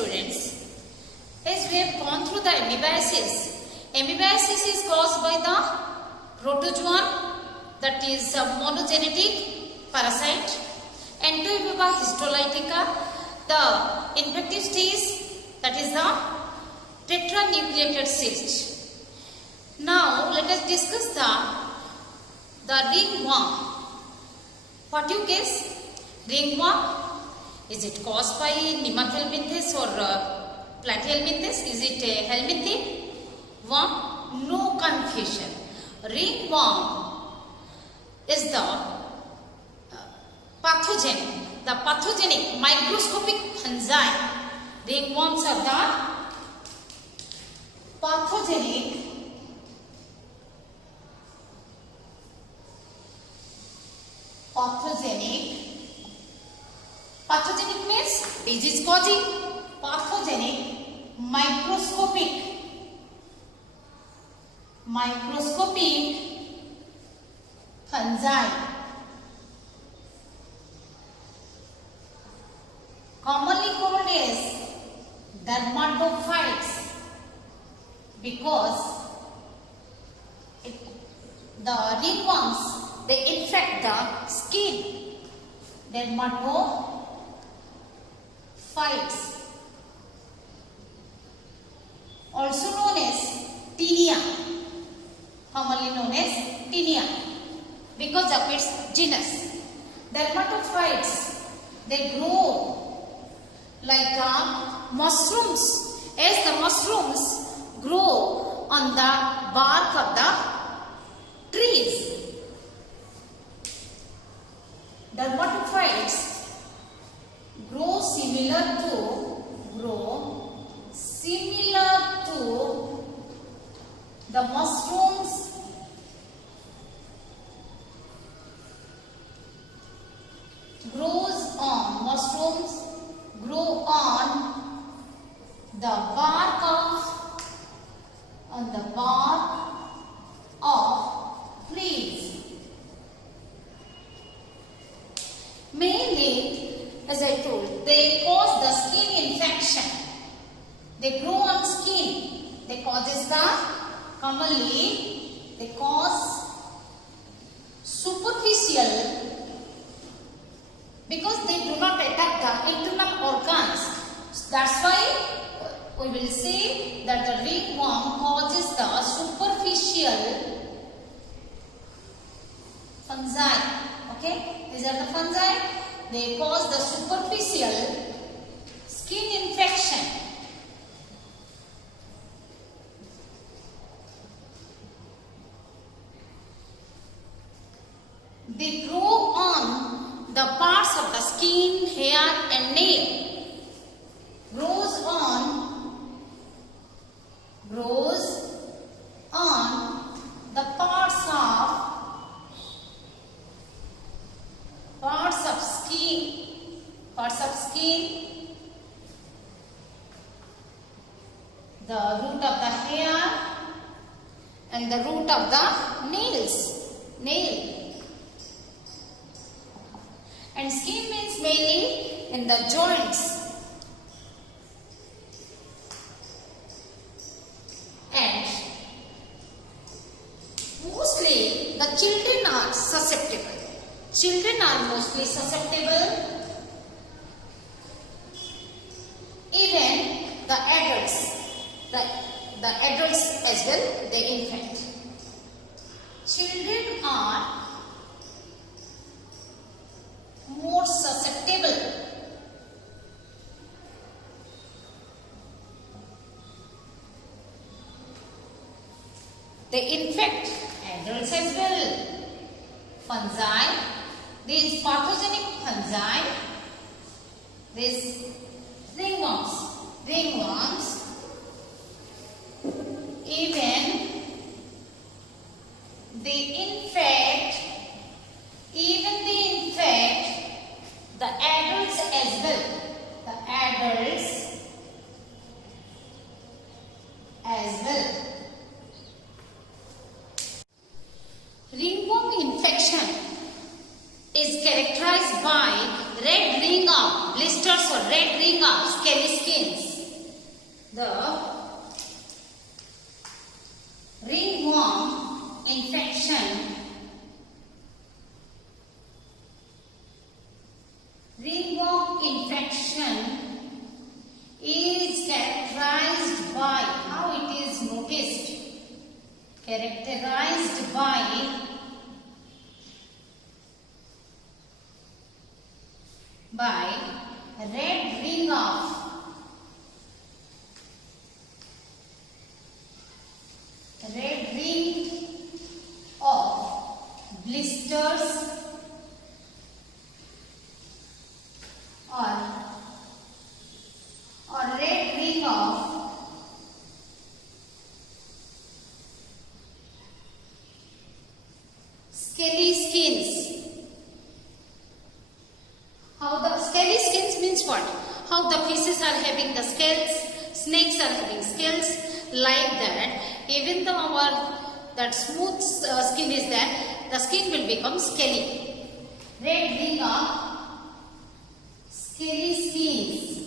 students, as we have gone through the amoebiasis, amoebiasis is caused by the protozoan, that is a monogenetic parasite, Entoamoeba histolytica, the infective stage, that is the tetranucleated cyst. Now let us discuss the ringworm. What you guess? Ringworm, is it caused by Nemathelminthes or Platyhelminthes? Is it helminthic worm? No confusion. Ringworm is the pathogenic microscopic fungi. Ringworms are the pathogenic means disease causing, pathogenic microscopic fungi, commonly called as dermatophytes, because the ringworms, they infect the skin. Dermatophytes, also known as tinea, commonly known as tinea because of its genus. Dermatophytes, they grow like mushrooms, as the mushrooms grow on the bark of the trees. Dermatophytes grow similar to the mushrooms grow on the bark of trees. Mainly, as I told, they cause the skin infection. They grow on skin. They cause superficial, because they do not attack the internal organs. That's why we will say that the ringworm causes the superficial fungi. Okay, these are the fungi. They cause the superficial skin infection. They grow on the parts of the skin, hair and nail. Grows on the parts of skin, the root of the hair and the root of the nail. And skin means mainly in the joints. And mostly the children are susceptible. Children are mostly susceptible. Even the adults, the adults as well, they infect. Children are more susceptible. They infect adults as well. Fungi, these pathogenic fungi, these ringworms, even they infect the adults as well. Ringworm infection is characterized by red ring of blisters or red the ringworm infection is characterized by, how it is noticed, characterized by red ring of blisters or red ring of scaly skins. How the scaly skins means what? How the fishes are having the scales, snakes are having scales, like that. Even though that smooth skin is there, the skin will become scaly. Red ring of scaly skins.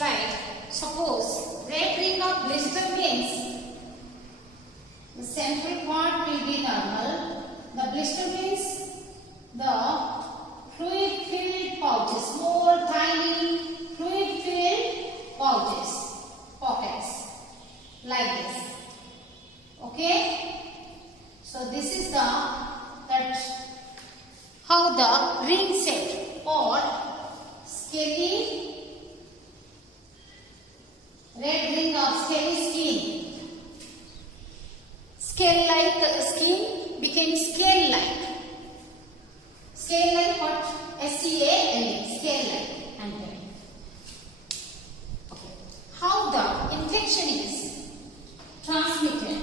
Like, suppose red ring of blister means the central part will be normal. The blister means the fluid filled pouches, small tiny fluid filled pouches, pockets, like this. Okay? So this is how the ring set or scaly red ring of scaly skin. Scale-like skin became scale-like. Scale-like what? S-C-A-L-E. Scale-like. And okay. How the infection is transmitted.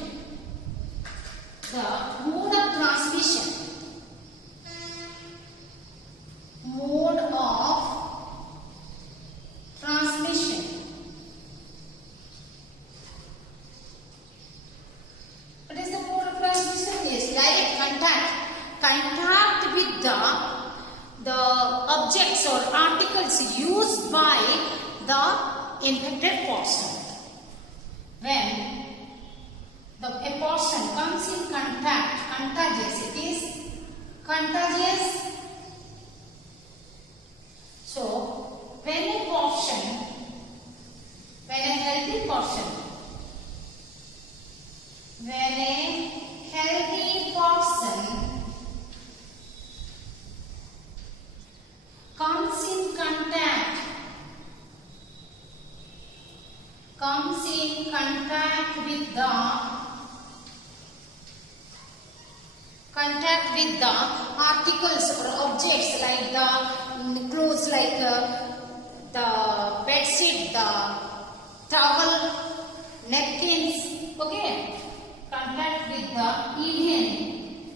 The mode of transmission. Mode of transmission. What is the mode of transmission? Yes, direct contact. Contact with the objects or articles used by the infected person. When a person comes in contact, contagious, it is contagious. So, when a healthy person comes in contact with the articles or objects like the clothes, like the bed sheet, the towel, napkins, okay, contact with even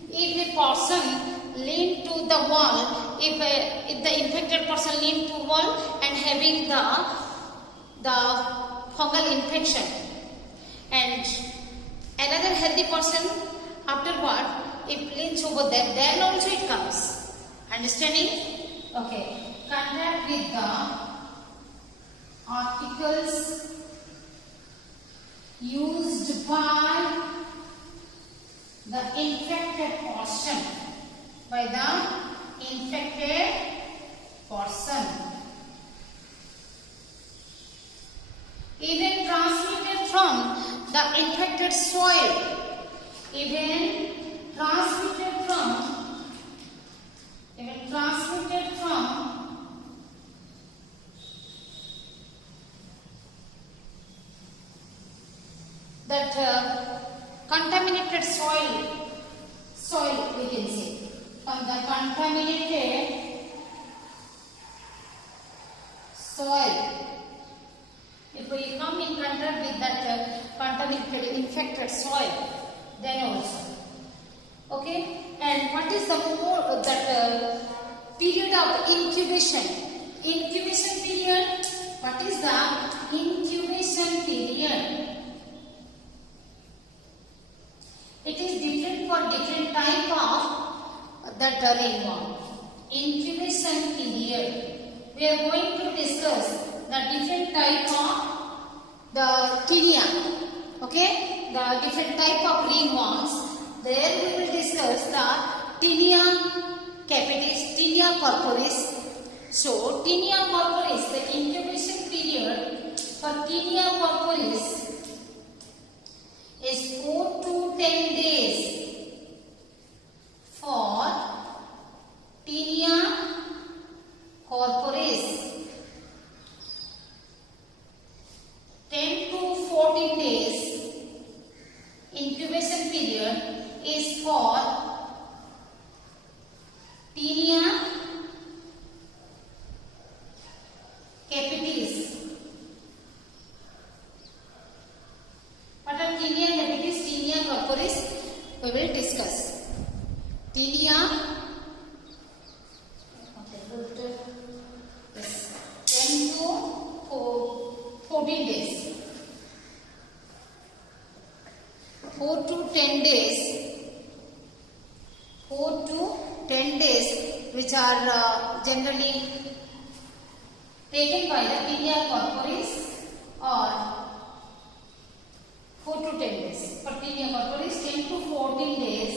if a person lean to the wall, if the infected person lean to wall and having the fungal infection, and another healthy person afterward, if leans over there, then also it comes. Understanding? Okay. Contact with the articles used by the infected person. By the infected person. Even transmitted from the infected soil. Even transmitted from that contaminated soil we can say, from the contaminated soil. If we come in contact with that contaminated infected soil, then also. Okay, and what is the period of incubation? Incubation period. What is the incubation period? It is different for different type of the ringworm. Incubation period. We are going to discuss the different type of the tinea. Okay, the different type of ringworms. There we will discuss the tinea capitis, tinea corporis. So tinea corporis, the incubation period for tinea corporis is 4 to 10 days for tinea corporis. 10 to 14 days incubation period is for tinea capitis. What are tinea capitis, tinea corporis? We will discuss. Tinea 10 to 14 days. 4 to 10 days. 4 to 10 days, which are generally taken by the tinea corporis, or 4 to 10 days. For tinea corporis, 10 to 14 days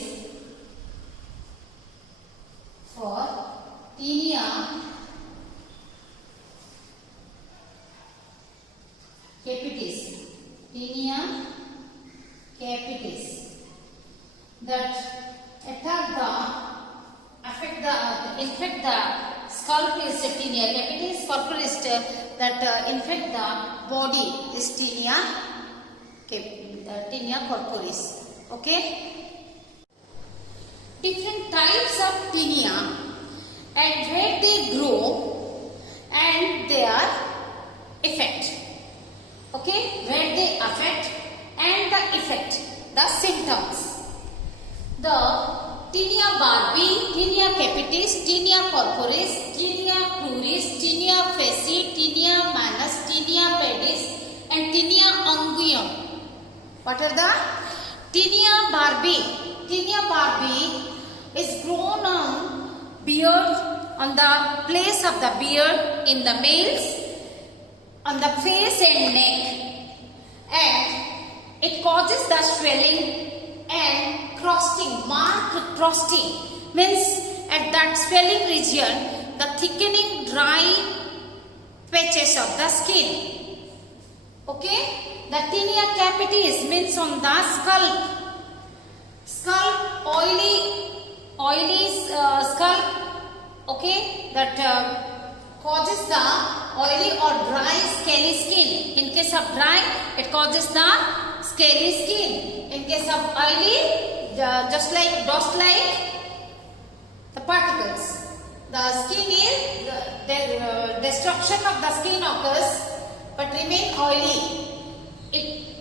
for tinea capitis. Tinea capitis that infect the scalp is tinea capitis. Corporis that infect the body is tinea corporis. Okay. Different types of tinea and where they grow and their effect. Okay, where they affect and the effect, the symptoms. The tinea barbae, tinea capitis, tinea corporis, tinea cruris, tinea facie, tinea manus, tinea pedis and tinea unguium. What are the tinea barbae? Tinea barbae is grown on beard, on the place of the beard in the males, on the face and neck, and it causes the swelling and crusting, marked crusting. Means at that swelling region, the thickening dry patches of the skin. Okay, the tinea capitis means on the scalp, oily scalp. Okay, that causes the oily or dry scaly skin. In case of dry, it causes the scaly skin. In case of oily, just like dust like the particles. The skin is the destruction of the skin occurs, but remain oily. It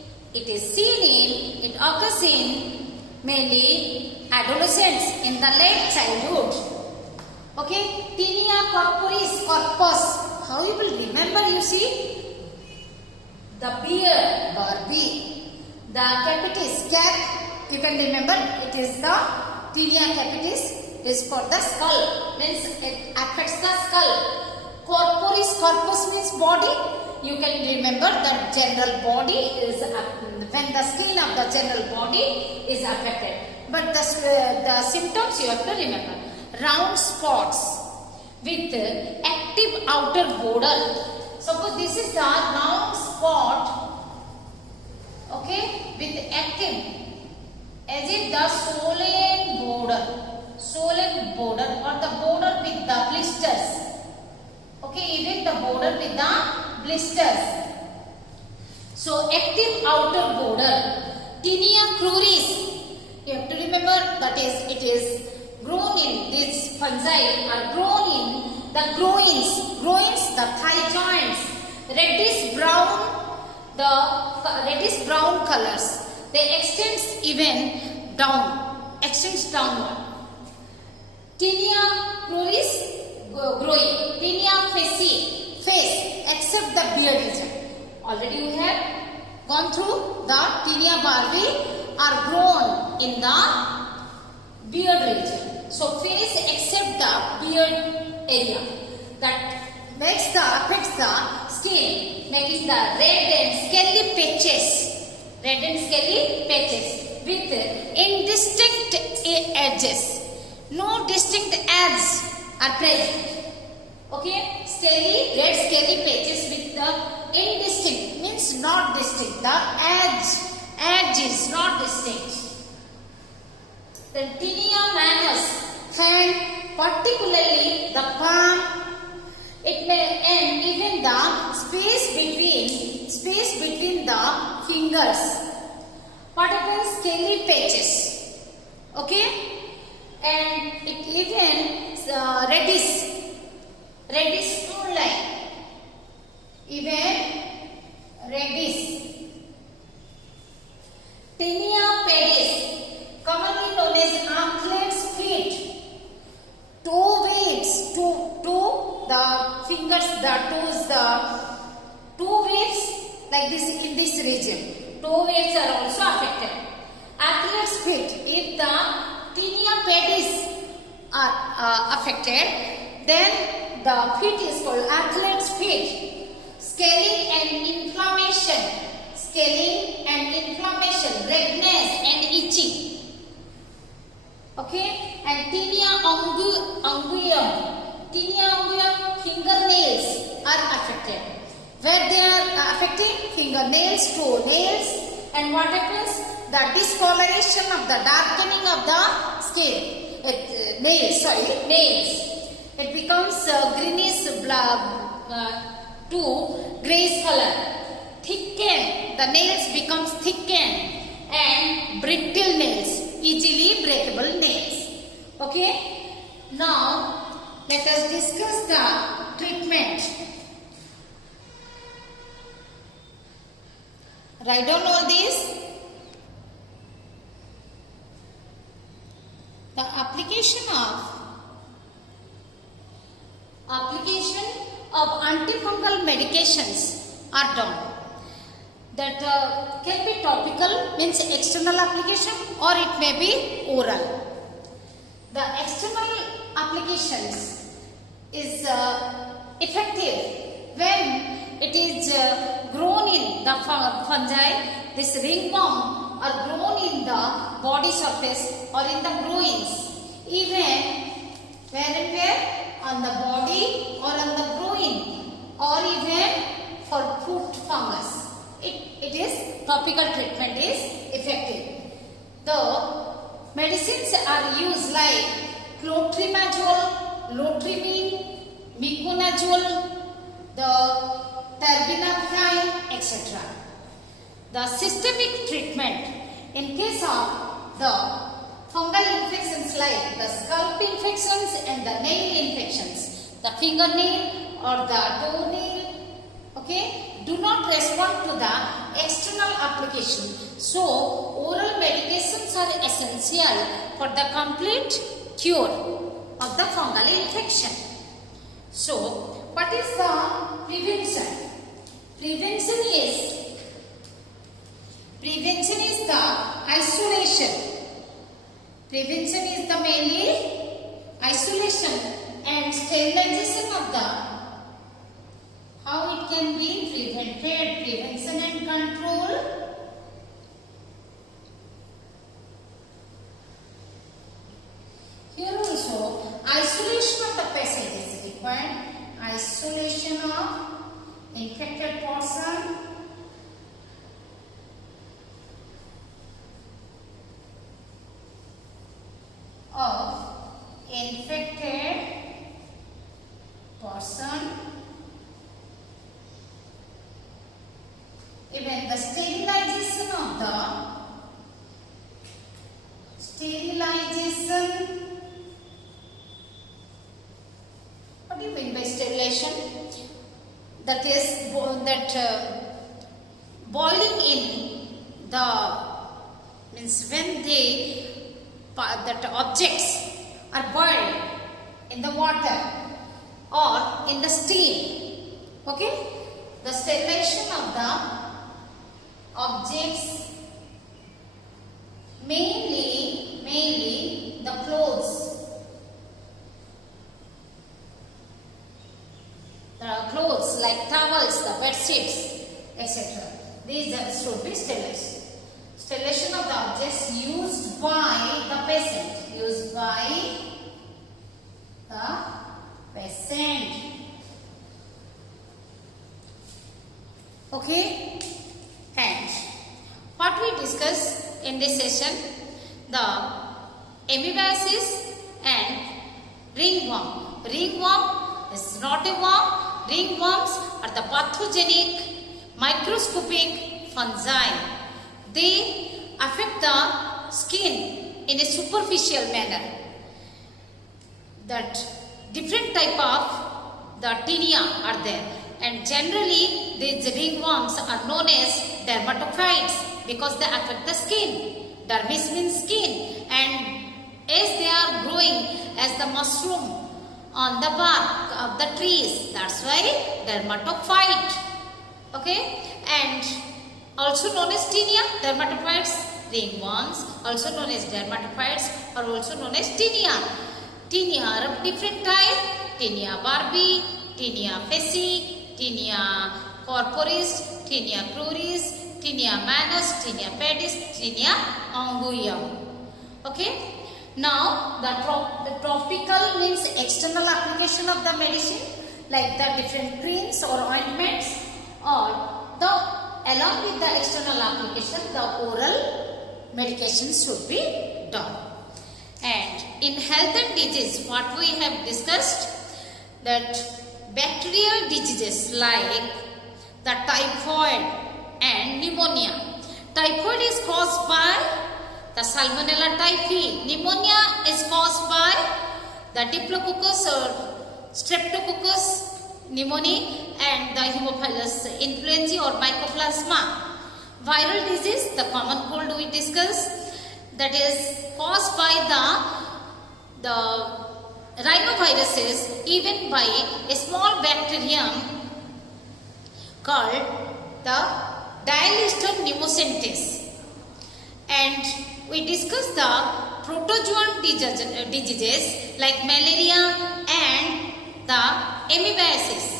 occurs in mainly adolescents in the late childhood. Okay, tinea corporis, corpus. How you will remember? You see, the beard, barbae, the capitis, cap. You can remember it is the tinea capitis. Is for the skull, means it affects the skull. Corporis, corpus means body. You can remember that general body is when the skin of the general body is affected. But the symptoms you have to remember. Round spots with active outer border. Suppose this is the round spot, okay, with active, as if the swollen border or the border with the blisters. Okay, even the border with the blisters. So active outer border. Tinea cruris. You have to remember that it is grown in, these fungi are grown in the groins, the thigh joints, reddish brown colors. They extend even extends downward. Tinea cruris, growing. Tinea facie, face, except the beard region. Already we have gone through the tinea barbae are grown in the beard region. So face except the beard area, that affects the skin. see the red and scaly patches, with indistinct edges. No distinct edges are present. Okay, red scaly patches with the indistinct, means not distinct. The edge is not distinct. The tinea manus, hand, particularly the palm, it may, and even the space between the fingers. What happens? Scaly patches. Okay, and it even reddish stone line. Even reddish. Tinea pedis, commonly known as athlete's feet. Toe waves, the fingers, the toes, the toe waves like this in this region. Toe waves are also affected. Athlete's feet, if the tinea pedis are affected, then the feet is called athlete's feet. Scaling and inflammation, redness and itching. Okay, and tinea unguium, fingernails are affected. Where they are affecting? Fingernails, toenails, and what happens? The discoloration of the darkening of the skin. Nails. It becomes greenish to greyish color. Thicken, the nails becomes thickened, and brittle nails, easily breakable nails. Okay, now let us discuss the treatment. Write down all this. The application of antifungal medications are done. That can be topical, means external application, or it may be oral. The external applications is effective when it is grown in the fungi. This ringworm are grown in the body surface or in the groins, even where on the body or on the groin, or even for foot fungus. It is topical treatment is effective. The medicines are used like clotrimazole, lotrimin, miconazole, the terbinafine, etc. The systemic treatment in case of the fungal infections like the scalp infections and the nail infections, the fingernail or the toenail, okay, do not respond to the external application. So, oral medications are essential for the complete cure of the fungal infection. So, what is the prevention? Prevention is the isolation. Prevention is the mainly isolation and sterilization of the. How it can be prevented? Prevention and control. Here also isolation of the patient is required. Isolation of infected person. Even the sterilization of what do you mean by sterilization? That is boiling in the, means when that objects are boiled in the water or in the steam. Okay, the sterilization of the objects, mainly the clothes. The clothes like towels, the bed sheets, etc. These should be stellation. Stellation of the objects used by the patient. Used by the patient. Okay. And what we discuss in this session, the amoebiasis and ringworm. Ringworm is not a worm. Ringworms are the pathogenic microscopic fungi. They affect the skin in a superficial manner. That different type of the tinea are there, and generally these ringworms are known as dermatophytes because they affect the skin. Dermis means skin, and as they are growing as the mushroom on the bark of the trees, that's why dermatophyte. Okay, and also known as tinea, dermatophytes. Ringworms, also known as dermatophytes, are also known as tinea. Tinea are of different type: tinea barbae, tinea facie, tinea corporis, tinea cruris, tinea manus, tinea pedis, tinea anguium. Okay. Now the topical means external application of the medicine, like the different creams or ointments, or the along with the external application, the oral medication should be done. And in health and disease, what we have discussed, that bacterial diseases like the typhoid and pneumonia. Typhoid is caused by the Salmonella typhi. Pneumonia is caused by the Diplococcus or Streptococcus pneumoniae and the Haemophilus influenzae or Mycoplasma. Viral disease, the common cold we discussed, that is caused by the rhinoviruses, even by a small bacterium called the Dialister pneumocentes. And we discussed the protozoan diseases like malaria and the amoebiasis.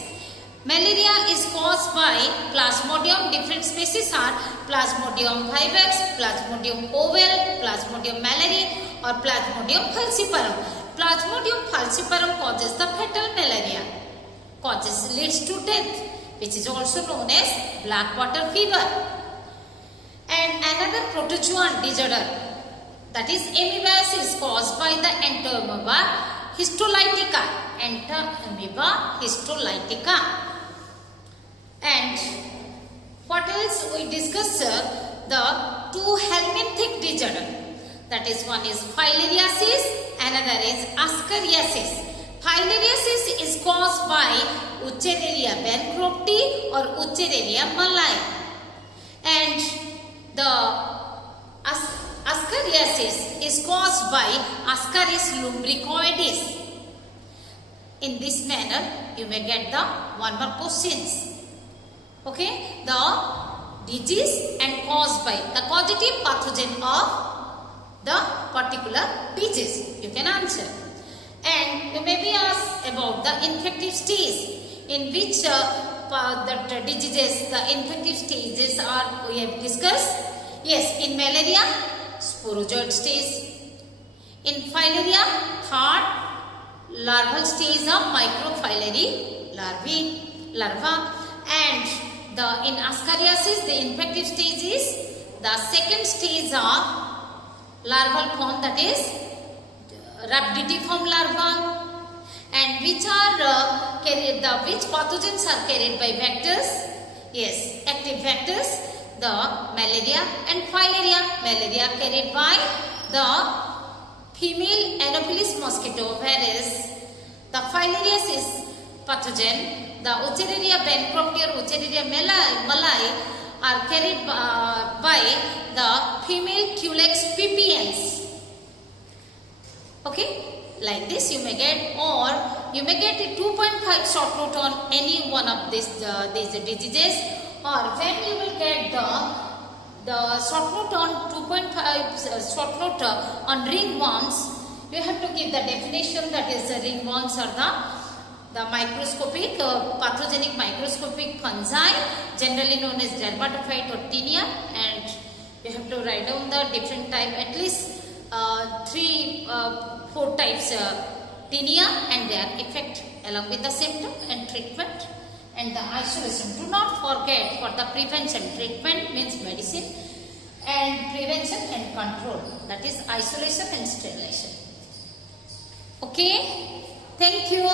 Malaria is caused by Plasmodium. Different species are Plasmodium vivax, Plasmodium ovale, Plasmodium malariae or Plasmodium falciparum. Plasmodium falciparum causes the fatal malaria, leads to death, which is also known as black water fever. And another protozoan disorder, that is amoebiasis, caused by the Entamoeba histolytica. Entamoeba histolytica. And what else we discuss? The two helminthic disorder. That is, one is filariasis, another is ascariasis. Filariasis is caused by Wuchereria bancrofti or Wuchereria malayi. And the ascariasis is caused by Ascaris lumbricoides. In this manner, you may get the one more questions. Okay, the disease and caused by the causative pathogen of the particular disease. You can answer. And you may be asked about the infective stage, in which the diseases, the infective stages are we have discussed. Yes, in malaria, sporozoid stage. In filaria, third larval stage of microfilary larva. And in ascariasis, the infective stage is the second stage of larval form, that is rhabditiform larva. And which are which pathogens are carried by vectors? Yes, active vectors, the malaria and filaria. Malaria carried by the female Anopheles mosquito, whereas the filariasis pathogen, the Wuchereria bancrofti or Wuchereria malayi, are carried by the female Culex pipiens. Okay. Like this you may get, or you may get a 2.5 short note on any one of these diseases, or when you will get the short note on 2.5 short note on ringworms, you have to give the definition, that is the ringworms are the the microscopic pathogenic microscopic fungi, generally known as dermatophyte or tinea, and you have to write down the different type, at least 3-4 types tinea and their effect along with the symptom and treatment and the isolation. Do not forget, for the prevention, treatment means medicine, and prevention and control, that is isolation and sterilization. Okay, thank you.